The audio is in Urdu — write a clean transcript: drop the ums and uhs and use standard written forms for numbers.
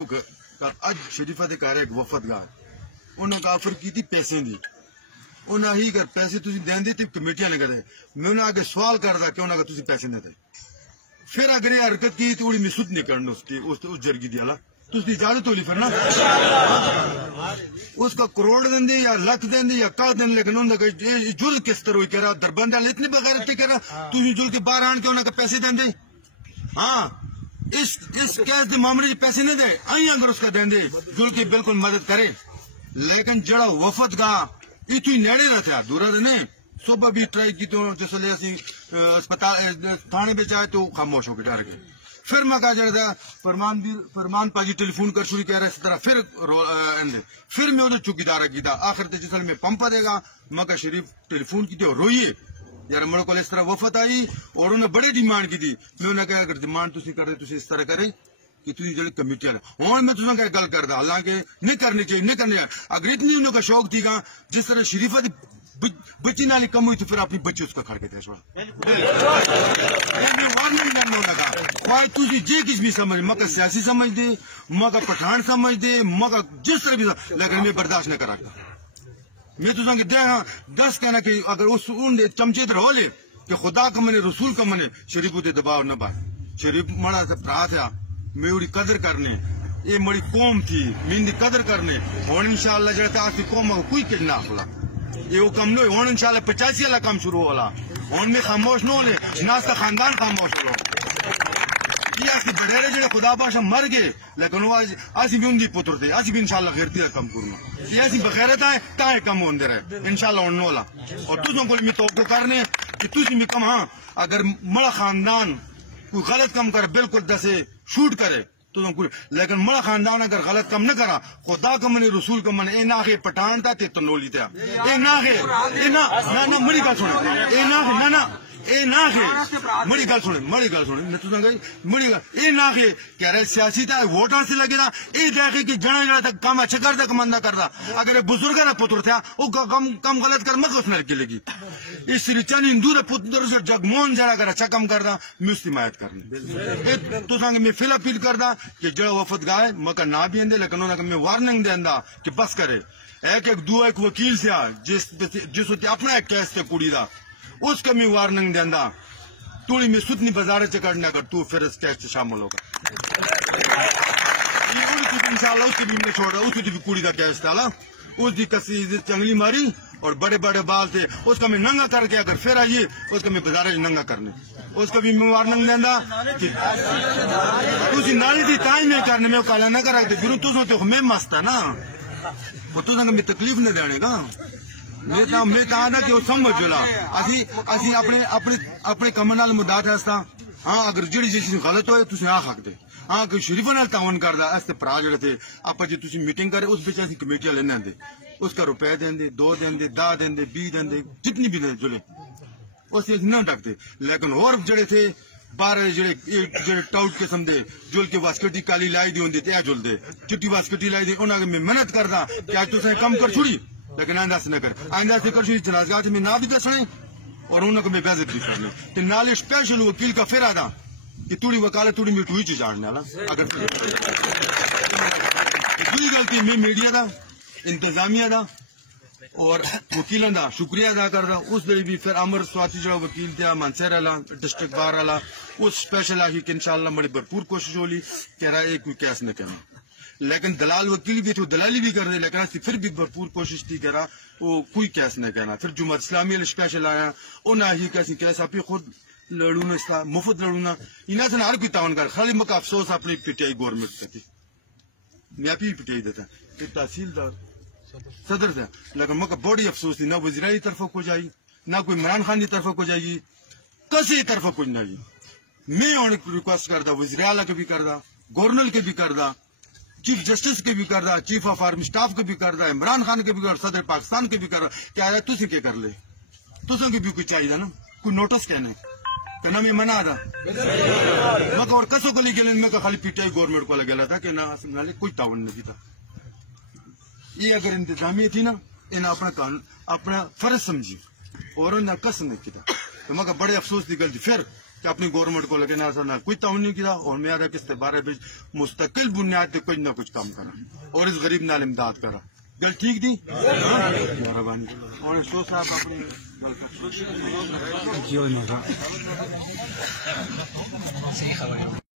اج شریفہ دے گھر ایک وفد گا انہوں نے آفر کی تھی پیسے دی انہوں ہی کر پیسے تسی دین دے تے کمیٹیاں نے کرے میں انہوں آگے سوال کردا کہ انہوں نے تسی پیسے نہ دے پھر اگر یہ حرکت کی تو میں سود نہیں کرنا اس جرگی دی اللہ تسی اجازت ہولی پھر نا اس کا کروڑ دین دے یا لاکھ دین دے یا کا دین لیکن انہوں نے جل کس طرح ہوئی کرا دربندہ اتنی بغیرتی کرا تسی جل کے باہر آن کے انہوں نے پیسے دین دے ہاں اس کیس دے معاملے پیسے نہ دے آئی اگر اس کا دین دے جل کے بالکل مدد کرے لیکن جڑا وفد گا اتو ہی نیڑے نہ تھا دورہ دے نہیں صبح بھی ٹرائی کی تو جس لئے اسی اسپتال تھانے پہ چاہے تو خاموش ہو کے ڈر گئے پھر میں کہا جڑا تھا فرمان پاجی ٹیلی فون کر شروع کہہ رہا اس طرح پھر میں انہیں چوکی دارہ کی تھا آخر تے جس لئے میں پمپا دے گا مکہ شریف ٹیلی فون کی تھی اور روئیے یار مڑ کو اس طرح وفد آئی اور انہوں نے بڑی ڈیمانڈ کی تھی میں انہیں کہا اگر ڈیمانڈ تسی کر رہے تسی اس طرح کریں کہ تسی جڑی کمیٹیاں ہوں میں تساں کہ گل کردا حالانکہ نہیں کرنی چاہیے نہیں کرنے اگر اتنی انہوں کا شوق تھی گا جس طرح شریفہ بچی نہ کم ہوئی تو پھر اپنی بچی اس کا کھڑ کے دے چھوڑا وارننگ دینا لگا کوئی تسی جی کس بھی سمجھ مکہ سیاسی سمجھ دے مکہ پٹھان سمجھ دے مکہ جس طرح بھی لیکن میں برداشت نہ کرا میں تو کہ دے ہاں دس کہنا کہ اگر اس ان چمچے رہو لے کہ خدا کا منے رسول کا منے شریف تے دباؤ نہ با شریف مڑا سے پرا تھا میں اڑی قدر کرنے یہ مڑی قوم تھی میری قدر کرنے اور انشاءاللہ جڑا تھا اسی قوم کو کوئی کچھ نہ کھلا یہ وہ کم نہیں اور انشاءاللہ 85 والا کام شروع ہولا اور میں خاموش نہ ہولے ناس کا خاندان خاموش ہو یہ اسی بغیر جڑے خدا باشا مر گئے لیکن وہ اسی بھی ان دی پتر تھے اسی بھی انشاءاللہ غیرتی کا کم کرنا یہ ایسی بغیرت ہے تاہے کم ہوندے رہے انشاءاللہ انہوں والا اور تجھوں کو میں توقع کرنے کہ تجھے میں کم ہاں اگر مڑا خاندان کوئی غلط کم کرے بالکل دسے شوٹ کرے تو کوئی لیکن مڑا خاندان اگر غلط کم نہ کرا خدا کا منی رسول کا منی اے ناخے پٹھان تھا تے تنولی تھا اے ناخے اے نہ مڑی گل سنے اے ناخے نہ اے ناخے مڑی گل سنے میں تو گئی مڑی گل اے ناخے کہہ رہے سیاسی تھا ووٹاں سے لگے نا اے دیکھے کہ جنا جڑا تک کام اچھا کرتا کماندا کرتا اگر بزرگ نہ پتر تھا وہ کم غلط کر مت اس نے لگی اس رچن ہندو پتر سے جگمون جڑا کر اچھا کم کردا میں اس کی حمایت کرنے تو سانگ میں فل اپیل کردا کہ جڑا وفد گائے مکہ نہ بھی اندے لیکن انہاں میں وارننگ دیندا کہ بس کرے ایک وکیل سے جس اپنا ایک کیس تے کڑی دا اس کا میں وارننگ دینا توڑی میں ستنی بازار چکڑنے اگر تو پھر اس کیس سے شامل ہوگا انشاءاللہ اس کی بھی میں چھوڑا اس کی بھی کوڑی کا کیس تھا اس کی کسی چنگلی ماری اور بڑے بڑے بال تھے اس کا میں ننگا کر کے اگر پھر آئیے اس کا میں بازار ننگا کرنے اس کا بھی میں وارننگ دینا کہ نالی تھی تائیں میں کرنے میں کالا نہ کرا کہ گرو تو سوتے میں مست ہے نا وہ تو میں تکلیف نہ دینے گا میں کہا نا کہ وہ سمجھ جلا اسی اپنے کمر نال مدد ہے ہاں اگر جڑی چیز غلط ہوئے تو آ سکتے ہاں کہ شریفہ نال تعاون کردا اس تے پرا جڑے تھے آپ جی تسی میٹنگ کرے اس وچ اسی کمیٹیاں لینا دے اس کا روپے دین دے 2 دین دے 10 دین دے 20 دین دے جتنی بھی دین جلے اس نہ ڈکتے لیکن اور جڑے تھے بارے جڑے ٹاؤٹ قسم دے جل کے واسکٹی کالی لائی دی ہوندے تے جل دے چٹی واسکٹی لائی دی انہاں میں محنت کردا کہ اج تسیں کم کر چھڑی لیکن آئندہ سے نہ کر آئندہ سے کر چھوڑی تنازعات میں نہ بھی دسنے اور انہوں کو میں بیعزت بھی کرنے تے نال اسپیشل وکیل کا پھر آدا کہ توڑی وکالت توڑی میٹوئی چیز جاننے والا اگر کوئی غلطی میں میڈیا دا انتظامیہ دا اور وکیلوں دا شکریہ ادا کردا اس دے بھی پھر امر سواتی جڑا وکیل تھا منصر والا ڈسٹرکٹ بار والا اس اسپیشل آہی کہ انشاءاللہ بڑی بھرپور کوشش ہولی کہ رائے کوئی کیس نہ کرنا لیکن دلال وکیل بھی تھے دلالی بھی کر رہے لیکن پھر بھی بھرپور کوشش تھی کرا وہ کوئی کیس نہ کہنا پھر جمہوریت اسلامی اسپیشل آیا انہیں ہی کیسی کیس آپ خود لڑونا اس کا مفت لڑونا انہیں سے ہر کوئی تعاون کر خالی مکہ افسوس اپنی پی ٹی آئی گورنمنٹ کرتی میں آپ ہی پی ٹی آئی دیتا کہ تحصیلدار صدر تھا لیکن مکہ بڑی افسوس تھی نہ وزرائی طرف کو جائی نہ کوئی عمران خان کی طرف کو جائے گی کسی طرف کچھ نہیں میں ریکویسٹ کرتا وزیر اعلیٰ کے بھی کردا گورنر کے بھی کردا چیف جسٹس کے بھی کردا چیف آف آرمی اسٹاف کے بھی کردا عمران خان کے بھی کردا صدر پاکستان کے بھی کردا کیا ہے تسی کے کر لے تسوں کے بھی کچھ چاہیے نا کوئی نوٹس کہنا کہنا میں منع تھا مگر اور کسوں کو لے کے میں خالی پی ٹی آئی گورنمنٹ کو لگا تھا کہ نہ کوئی تعاون نہیں تھا یہ اگر انتظامیہ تھی نا انہیں اپنا فرض سمجھی اور انہیں کس نہیں کیا مگر بڑے افسوس کی غلطی پھر کہ اپنی گورنمنٹ کو لیکن ایسا نہ کوئی تعاون نہیں کیا اور میرا کس بارے میں مستقل بنیاد پہ کچھ نہ کچھ کام کرا اور اس غریب نال امداد کرا گل ٹھیک تھی مہربانی اور شو صاحب اپنے